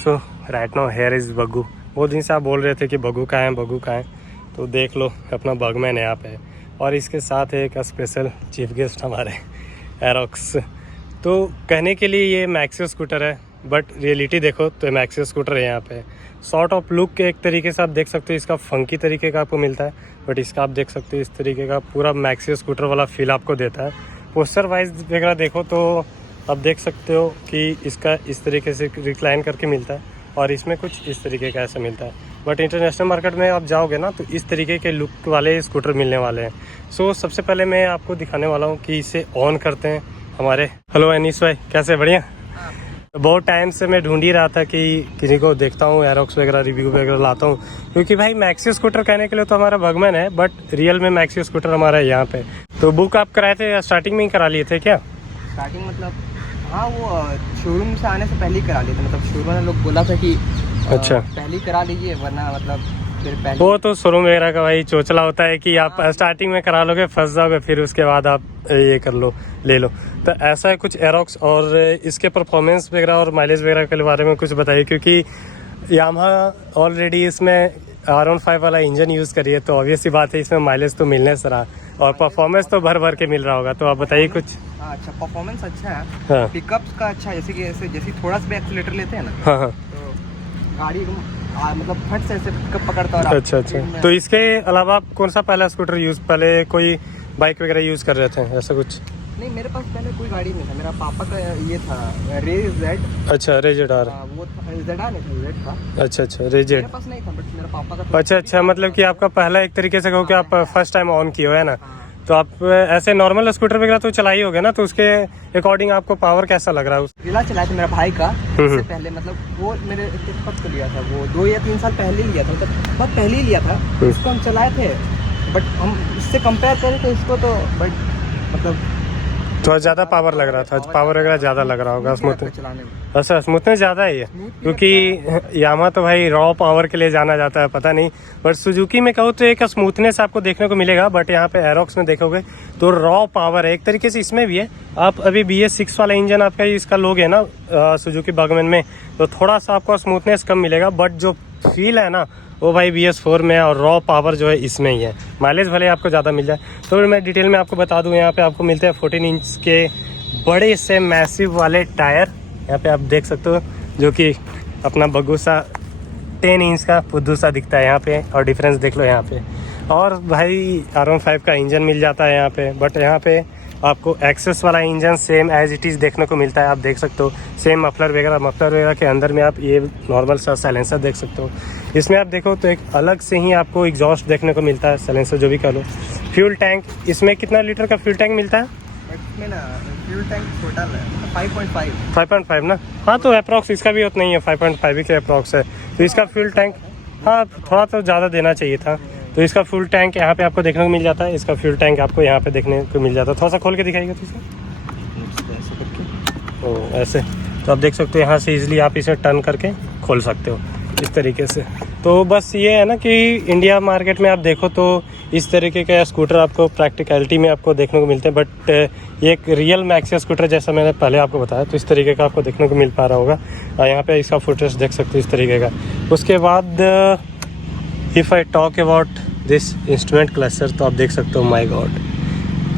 So right now here is बग्गू। बहुत दिन से आप बोल रहे थे कि बग्गू कहाँ है, बग्गू कहाँ है, तो देख लो अपना बगमैन यहाँ पे है। और इसके साथ एक स्पेशल चीफ गेस्ट हमारे एरोक्स। तो कहने के लिए ये मैक्सियो स्कूटर है, बट रियलिटी देखो तो मैक्सियो स्कूटर है यहाँ पे। सॉर्ट ऑफ लुक के एक तरीके से आप देख सकते हो, इसका फंकी तरीके का आपको मिलता है, बट इसका आप देख सकते हो इस तरीके का पूरा मैक्सियो स्कूटर वाला फील आपको देता है। पोस्टर वाइज वगैरह देखो तो आप देख सकते हो कि इसका इस तरीके से रिक्लाइन करके मिलता है और इसमें कुछ इस तरीके का ऐसा मिलता है। बट इंटरनेशनल मार्केट में आप जाओगे ना तो इस तरीके के लुक वाले स्कूटर मिलने वाले हैं। सो सबसे पहले मैं आपको दिखाने वाला हूँ कि इसे ऑन करते हैं हमारे। हेलो अनीस भाई, कैसे? बढ़िया। बहुत टाइम से मैं ढूंढ ही रहा था कि किसी को देखता हूँ एरोक्स वगैरह रिव्यू वगैरह लाता हूँ, क्योंकि भाई मैक्सियो स्कूटर कहने के लिए तो हमारा बगमैन है, बट रियल में मैक्सियो स्कूटर हमारा है यहाँ पे। तो बुक आप कराए थे या स्टार्टिंग में ही करा लिए थे क्या? स्टार्टिंग मतलब हाँ, वो शोरूम से आने से पहले ही करा लिए थे। मतलब शोरूम ने लोग बोला था कि अच्छा पहले ही करा लीजिए, वरना मतलब फिर पहले वो तो शोरूम वगैरह का भाई चोचला होता है कि आप स्टार्टिंग में करा लोगे, फंस जाओगे, फिर उसके बाद आप ये कर लो, ले लो। तो ऐसा है कुछ एरोक्स। और इसके परफॉर्मेंस वगैरह और माइलेज वगैरह के बारे में कुछ बताइए, क्योंकि यामाहा ऑलरेडी इसमें R15 वाला इंजन यूज़ करिए, तो ऑब्वियस सी बात है इसमें माइलेज तो मिलने से रहा और परफॉर्मेंस तो भर भर के मिल रहा होगा। तो आप बताइए कुछ। हाँ, अच्छा परफॉर्मेंस अच्छा है। हाँ पिकअप्स का अच्छा, जैसे कि जैसे थोड़ा सा भी एक्सीलेटर लेते हैं ना, हाँ हाँ तो गाड़ी मतलब फट से ऐसे पिकअप पकड़ता है। अच्छा अच्छा। तो इसके अलावा आप कौन सा पहला स्कूटर यूज़, पहले कोई बाइक वगैरह यूज़ कर रहे थे ऐसा कुछ? नहीं, मेरे पास पहले कोई गाड़ी नहीं था। मेरा पापा का ये था रेज जेड। अच्छा रेजेड आर। वो जेड आर नहीं था, जेड था। अच्छा अच्छा रेजेड। मेरे पास नहीं था, बट मेरा पापा का था। अच्छा अच्छा, मतलब कि आपका पहला एक तरीके से कहो कि आप फर्स्ट टाइम ऑन किए हो, है ना? हाँ। तो आप ऐसे नॉर्मल स्कूटर वगैरह तो चलाई होगे ना, तो उसके अकॉर्डिंग आपको पावर कैसा लग रहा है? जिला चलाया था मेरा भाई का, इससे पहले मतलब वो मेरे कब तो लिया था, वो 2 या 3 साल पहले लिया था, मतलब बहुत पहले ही लिया था। इसको हम चलाए थे, बट हम इससे कंपेयर करें तो इसको तो बट मतलब थोड़ा ज़्यादा पावर लग रहा था, पावर वगैरह ज़्यादा लग रहा होगा स्मूथ चलाने में। अच्छा स्मूथनेस ज़्यादा है ये, क्योंकि यामा तो भाई रॉ पावर के लिए जाना जाता है, पता नहीं। बट सुजुकी में कहो तो एक स्मूथनेस आपको देखने को मिलेगा, बट यहाँ पे एरोक्स में देखोगे तो रॉ पावर है एक तरीके से इसमें भी है। आप अभी BS6 वाला इंजन आपका इसका लोगे ना सुजुकी बगमैन में, तो थोड़ा सा आपको स्मूथनेस कम मिलेगा, बट जो फील है ना वो भाई BS4 में, और रॉ पावर जो है इसमें ही है। माइलेज भले आपको ज़्यादा मिल जाए। तो मैं डिटेल में आपको बता दूं, यहाँ पे आपको मिलते हैं 14 इंच के बड़े से मैसिव वाले टायर। यहाँ पे आप देख सकते हो, जो कि अपना बग्गू सा 10 इंच का फुद्दू सा दिखता है यहाँ पे, और डिफरेंस देख लो यहाँ पे। और भाई R15 का इंजन मिल जाता है यहाँ पे, बट यहाँ पे आपको एक्सेस वाला engine same as it is देखने को मिलता है। आप देख सकते हो सेम मफलर वगैरह के अंदर में आप ये नॉर्मल सा साइलेंसर देख सकते हो। इसमें आप देखो तो एक अलग से ही आपको एग्जॉस्ट देखने को मिलता है, साइलेंसर जो भी कह लो। फ्यूल टैंक, इसमें कितना लीटर का फ्यूल टैंक मिलता है? इसमें ना फ्यूल टैंक छोटा है, 5.5 ना। हाँ तो अप्रॉक्स इसका भी उतना ही है, 5.5 ही के अप्रॉक्स है। तो इसका फ्यूल टैंक हाँ थोड़ा तो ज़्यादा देना चाहिए था। तो इसका फ्यूल टैंक यहाँ पे आपको देखने को मिल जाता है। इसका फ्यूल टैंक आपको यहाँ पे देखने को मिल जाता है। थोड़ा सा खोल के दिखाइएगा तो इसका। ओ ऐसे, तो आप देख सकते हो यहाँ से इजीली आप इसे टर्न करके खोल सकते हो इस तरीके से। तो बस ये है ना कि इंडिया मार्केट में आप देखो तो इस तरीके का स्कूटर आपको प्रैक्टिकलिटी में आपको देखने को मिलते हैं, बट ये एक रियल मैक्सियो स्कूटर जैसा मैंने पहले आपको बताया, तो इस तरीके का आपको देखने को मिल पा रहा होगा। यहाँ पे इसका फुटेज देख सकते हो इस तरीके का। उसके बाद if I talk about this instrument cluster, तो आप देख सकते हो माय गॉड,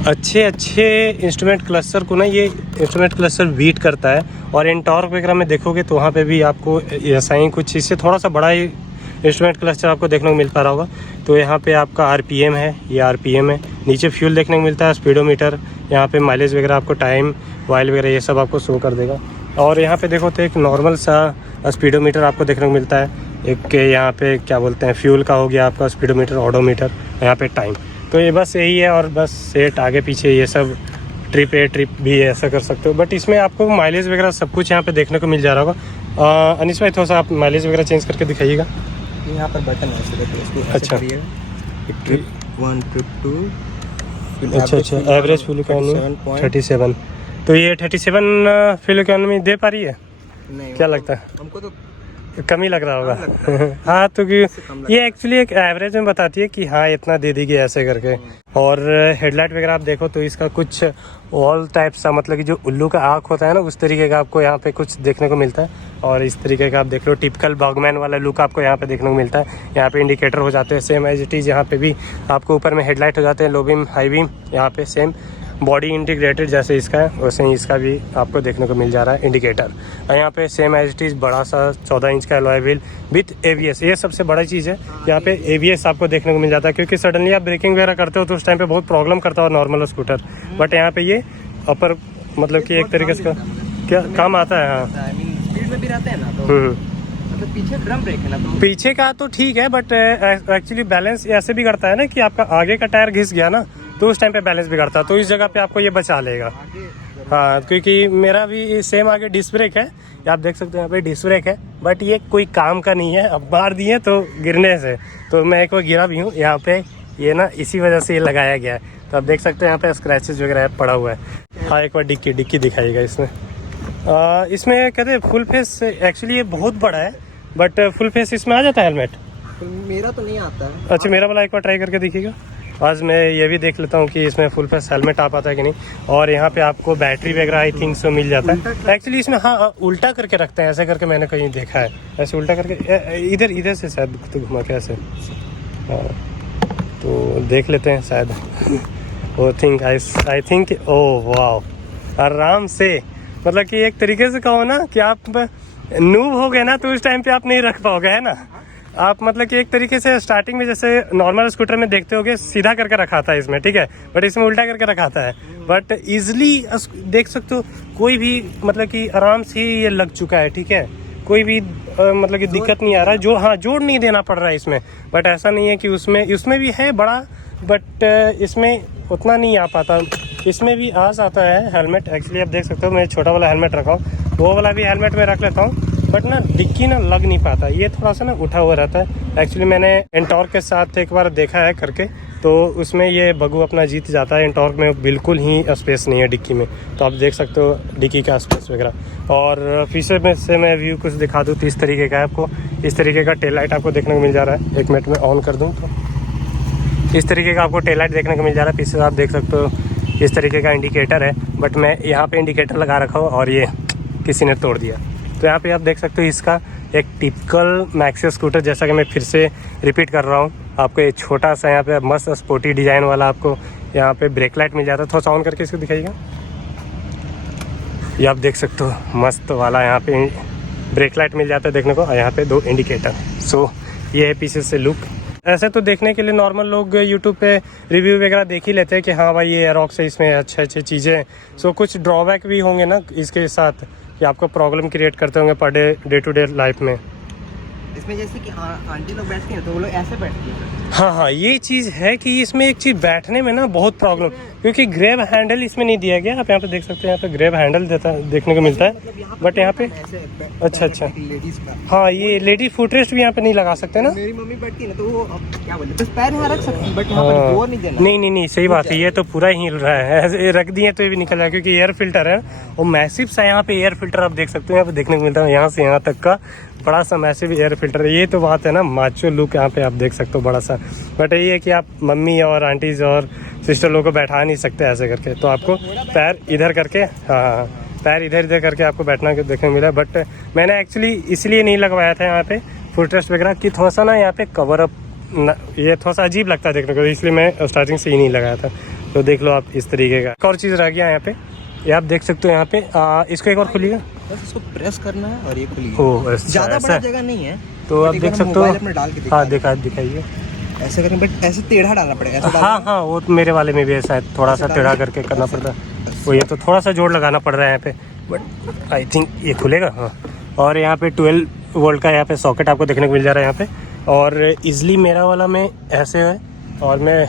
अच्छे इंस्ट्रूमेंट क्लस्टर को ना ये इंस्ट्रूमेंट क्लस्टर बीट करता है। और एंटॉर्क वगैरह में देखोगे तो वहाँ पे भी आपको ऐसा ही कुछ इससे थोड़ा सा बड़ा ही इंस्ट्रूमेंट क्लस्टर आपको देखने को मिल पा रहा होगा। तो यहाँ पे आपका RPM है, ये RPM है। नीचे फ्यूल देखने को मिलता है, स्पीडोमीटर, यहाँ पे माइलेज वगैरह आपको, टाइम वाइल वगैरह ये सब आपको शो कर देगा। और यहाँ पे देखो तो एक नॉर्मल सा स्पीडोमीटर आपको देखने को मिलता है। एक यहाँ पे क्या बोलते हैं, फ्यूल का हो गया आपका स्पीडोमीटर, ऑडोमीटर, यहाँ पे टाइम। तो ये बस यही है। और बस सेट आगे पीछे ये सब, ट्रिप ए ट्रिप भी ऐसा कर सकते हो। बट इसमें आपको माइलेज वगैरह सब कुछ यहाँ पे देखने को मिल जा रहा होगा। अनीस भाई थोड़ा सा आप माइलेज वगैरह चेंज करके दिखाइएगा। यहाँ पर बटन है, ऐसे देखिए इसको, ऐसे अच्छा। करिएगा, ट्रिप 1 ट्रिप 2। अच्छा एवरेज फ्यूल इकोनॉमी 37। तो ये 37 फ्यूल इकोनॉमी दे पा रही है? नहीं, क्या लगता है हमको तो कम ही लग रहा होगा। हाँ, तो ये एक्चुअली एक एवरेज में बताती है कि हाँ इतना दे देगी ऐसे करके। और हेडलाइट वगैरह आप देखो तो इसका कुछ ऑल टाइप सा, मतलब कि जो उल्लू का आँख होता है ना, उस तरीके का आपको यहाँ पे कुछ देखने को मिलता है। और इस तरीके का आप देख लो टिपिकल बॉगमैन वाला लुक आपको यहाँ पे देखने को मिलता है। यहाँ पे इंडिकेटर हो जाते हैं सेम एज इट इज़, यहाँ पे भी आपको ऊपर में हेडलाइट हो जाते हैं, लो बीम हाई बीम, यहाँ पे सेम बॉडी इंटीग्रेटेड जैसे इसका है वैसे ही इसका भी आपको देखने को मिल जा रहा है इंडिकेटर। और यहाँ पे सेम एज इट इज़ बड़ा सा 14 इंच का अलॉय व्हील विथ ABS। ये सबसे बड़ा चीज़ है, यहाँ पे ABS आपको देखने को मिल जाता है, क्योंकि सडनली आप ब्रेकिंग वगैरह करते हो तो उस टाइम पे बहुत प्रॉब्लम करता हो नॉर्मल स्कूटर। बट यहाँ पे ये अपर मतलब कि एक तरीके से क्या काम आता है। हाँ, स्पीड में भी रहते हैं ना तो मतलब पीछे ड्रम ब्रेक है ना, तो पीछे का तो ठीक है, बट एक्चुअली बैलेंस ऐसे भी करता है ना कि आपका आगे का टायर घिस गया ना तो उस टाइम पे बैलेंस बिगड़ता है, तो इस जगह पे आपको ये बचा लेगा। हाँ, क्योंकि मेरा भी सेम आगे डिस्क ब्रेक है, आप देख सकते हो यहाँ पे डिस्क ब्रेक है, बट ये कोई काम का नहीं है। अब मार दिए तो गिरने से, तो मैं एक बार गिरा भी हूँ यहाँ पे, ये ना इसी वजह से ये लगाया गया है। तो आप देख सकते हो यहाँ पे स्क्रैचेस वगैरह पड़ा हुआ है। हाँ, एक बार डिक्की दिखाइएगा इसमें। इसमें कहते हैं फुल फेस, एक्चुअली ये बहुत बड़ा है, बट फुल फेस इसमें आ जाता है हेलमेट? मेरा तो नहीं आता है। अच्छा, मेरा वाला एक बार ट्राई करके देखिएगा। आज मैं ये भी देख लेता हूँ कि इसमें फुल फेस हेलमेट आ पाता है कि नहीं। और यहाँ पे आपको बैटरी वगैरह आई थिंक सो मिल जाता है एक्चुअली इसमें। हाँ, उल्टा करके रखते हैं, ऐसे करके मैंने कहीं देखा है, ऐसे उल्टा करके इधर से शायद तो घुमा के ऐसे। हाँ, तो देख लेते हैं शायद। वो थिंक आई थिंक ओ वाह, आराम से, मतलब कि एक तरीके से कहो ना कि आप नूब हो गए ना तो उस टाइम पे आप नहीं रख पाओगे, है ना। आप मतलब कि एक तरीके से स्टार्टिंग में जैसे नॉर्मल स्कूटर में देखते होगे सीधा करके रखा था इसमें, ठीक है, बट इसमें उल्टा करके रखा था है। बट इजीली देख सकते हो, कोई भी मतलब कि आराम से ये लग चुका है, ठीक है, कोई भी मतलब कि दिक्कत नहीं आ रहा है। जो हाँ, जोड़ नहीं देना पड़ रहा है इसमें, बट ऐसा नहीं है कि उसमें भी है बड़ा, बट इसमें उतना नहीं आ पाता। इसमें भी आ जाता है हेलमेट एक्चुअली, आप देख सकते हो मैं छोटा वाला हेलमेट रखा हूँ, वो वाला भी हेलमेट में रख लेता हूँ, बट ना डिक्की ना लग नहीं पाता, ये थोड़ा सा ना उठा हुआ रहता है। एक्चुअली मैंने एंटॉर्क के साथ एक बार देखा है करके, तो उसमें ये बग्गू अपना जीत जाता है। एंटॉर्क में बिल्कुल ही स्पेस नहीं है डिक्की में, तो आप देख सकते हो डिक्की का स्पेस वगैरह। और पीछे में से मैं व्यू कुछ दिखा दूँ तो इस तरीके का है, आपको इस तरीके का टेल लाइट आपको देखने को मिल जा रहा है। एक मिनट में ऑन कर दूँ तो इस तरीके का आपको टेल लाइट देखने को मिल जा रहा है। पीछे आप देख सकते हो इस तरीके का इंडिकेटर है, बट मैं यहाँ पे इंडिकेटर लगा रखा हूँ और ये किसी ने तोड़ दिया। तो यहाँ पे आप देख सकते हो इसका एक टिपिकल मैक्सी स्कूटर, जैसा कि मैं फिर से रिपीट कर रहा हूँ, आपको एक छोटा सा यहाँ पे मस्त स्पोर्टी डिज़ाइन वाला आपको यहाँ पे ब्रेक लाइट मिल जाता है। थोड़ा सा ऑन करके इसको दिखाइएगा, ये आप देख सकते हो मस्त वाला यहाँ पे ब्रेक लाइट मिल जाता है देखने को, और यहाँ पे 2 इंडिकेटर। सो ये है पीछे से लुक। ऐसे तो देखने के लिए नॉर्मल लोग यूट्यूब पे रिव्यू वगैरह देख ही लेते हैं कि हाँ भाई ये एरोक्स है, इसमें अच्छे चीज़ें। सो कुछ ड्रॉबैक भी होंगे ना इसके साथ, कि आपको प्रॉब्लम क्रिएट करते होंगे per day to day life में। इसमें जैसे कि आंटी लोग बैठती हैं तो वो लोग ऐसे बैठती हैं। हाँ, ये चीज़ है कि इसमें एक चीज़ बैठने में ना बहुत प्रॉब्लम, क्योंकि ग्रैब हैंडल इसमें नहीं दिया गया। आप यहाँ पे देख सकते हैं, यहाँ पे ग्रैब हैंडल देखने को मिलता है, बट यहाँ पे अच्छा हाँ, ये लेडीज फुटरेस्ट भी यहाँ पे नहीं लगा सकते ना। मेरी मम्मी बैठती है ना तो वो क्या बोलते हैं, पैर यहाँ रख सकती है, बट यहाँ पर जोर नहीं देना। नहीं, सही बात है, ये तो पूरा ही हिल रहा है, ऐसे रख दिए तो ये भी निकल रहा है, क्योंकि एयर फिल्टर है और मैसिव सा यहाँ पे एयर फिल्टर आप देख सकते हो, यहाँ पे देखने को मिलता है यहाँ से यहाँ तक का बड़ा सा मैसिव एयर फिल्टर है। ये तो बात है ना, माचो लुक यहाँ पे आप देख सकते हो बड़ा सा। बट ये है कि आप मम्मी और आंटीज और सिस्टर लोगों को बैठा नहीं सकते ऐसे करके, तो आपको पैर इधर करके, हाँ, पैर इधर करके आपको बैठना देखने को मिला। बट मैंने एक्चुअली इसलिए नहीं लगवाया था यहाँ पे फुटरेस्ट वगैरह कि थोड़ा सा ना यहाँ पे कवर अप ये थोड़ा सा अजीब लगता है देखने को, इसलिए मैं स्टार्टिंग से ही नहीं लगाया था। तो देख लो आप इस तरीके का। एक और चीज़ रह गया यहाँ पे, ये आप देख सकते हो यहाँ पे, इसको एक और खोलिएगा, बस इसको प्रेस करना है और ये खुली। ओह, ज़्यादा बड़ा जगह नहीं है, तो आप देख सकते हो। हाँ, दिखाइए, ऐसे करें, बट ऐसे टेढ़ा डालना पड़ेगा। हाँ, वो तो मेरे वाले में भी ऐसा है, थोड़ा सा टेढ़ा करके करना पड़ता है। वो ये तो थोड़ा सा जोड़ लगाना पड़ रहा है यहाँ पे, बट आई थिंक ये खुलेगा। हाँ, और यहाँ पे 12 वोल्ट का यहाँ पे सॉकेट आपको देखने को मिल जा रहा है यहाँ पे। और ईजिली मेरा वाला में ऐसे है, और मैं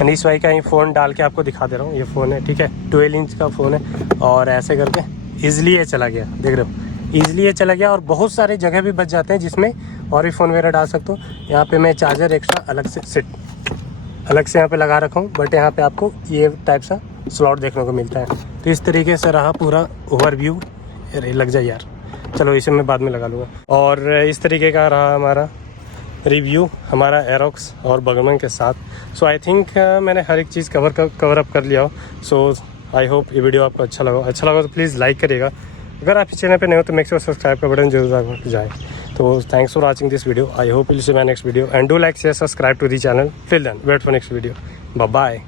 अनीस भाई का ही फ़ोन डाल के आपको दिखा दे रहा हूँ। ये फ़ोन है, ठीक है, 12 इंच का फ़ोन है, और ऐसे करके ईजिली ये चला गया, देख रहे हो, ईजिली ये चला गया। और बहुत सारे जगह भी बच जाते हैं जिसमें और भी फ़ोन वगैरह डाल सकते हो। यहाँ पे मैं चार्जर एक्स्ट्रा अलग से यहाँ पे लगा रखा हूँ, बट यहाँ पे आपको ये टाइप सा स्लॉट देखने को मिलता है। तो इस तरीके से रहा पूरा ओवरव्यू। अरे लग जाए यार, चलो इसे मैं बाद में लगा लूँगा। और इस तरीके का रहा हमारा रिव्यू हमारा एरोक्स और बर्गमैन के साथ। सो आई थिंक मैंने हर एक चीज़ कवर अप कर लिया हो। सो आई होप ये वीडियो आपको अच्छा लगा तो प्लीज़ लाइक करिएगा। अगर आप इस चैनल पे नए हो तो मेक श्योर सब्सक्राइब का बटन जरूर दबा जाए। तो thanks for watching this video. I hope you will see my next video and do like share subscribe to the channel. Till then wait for next video. Bye bye.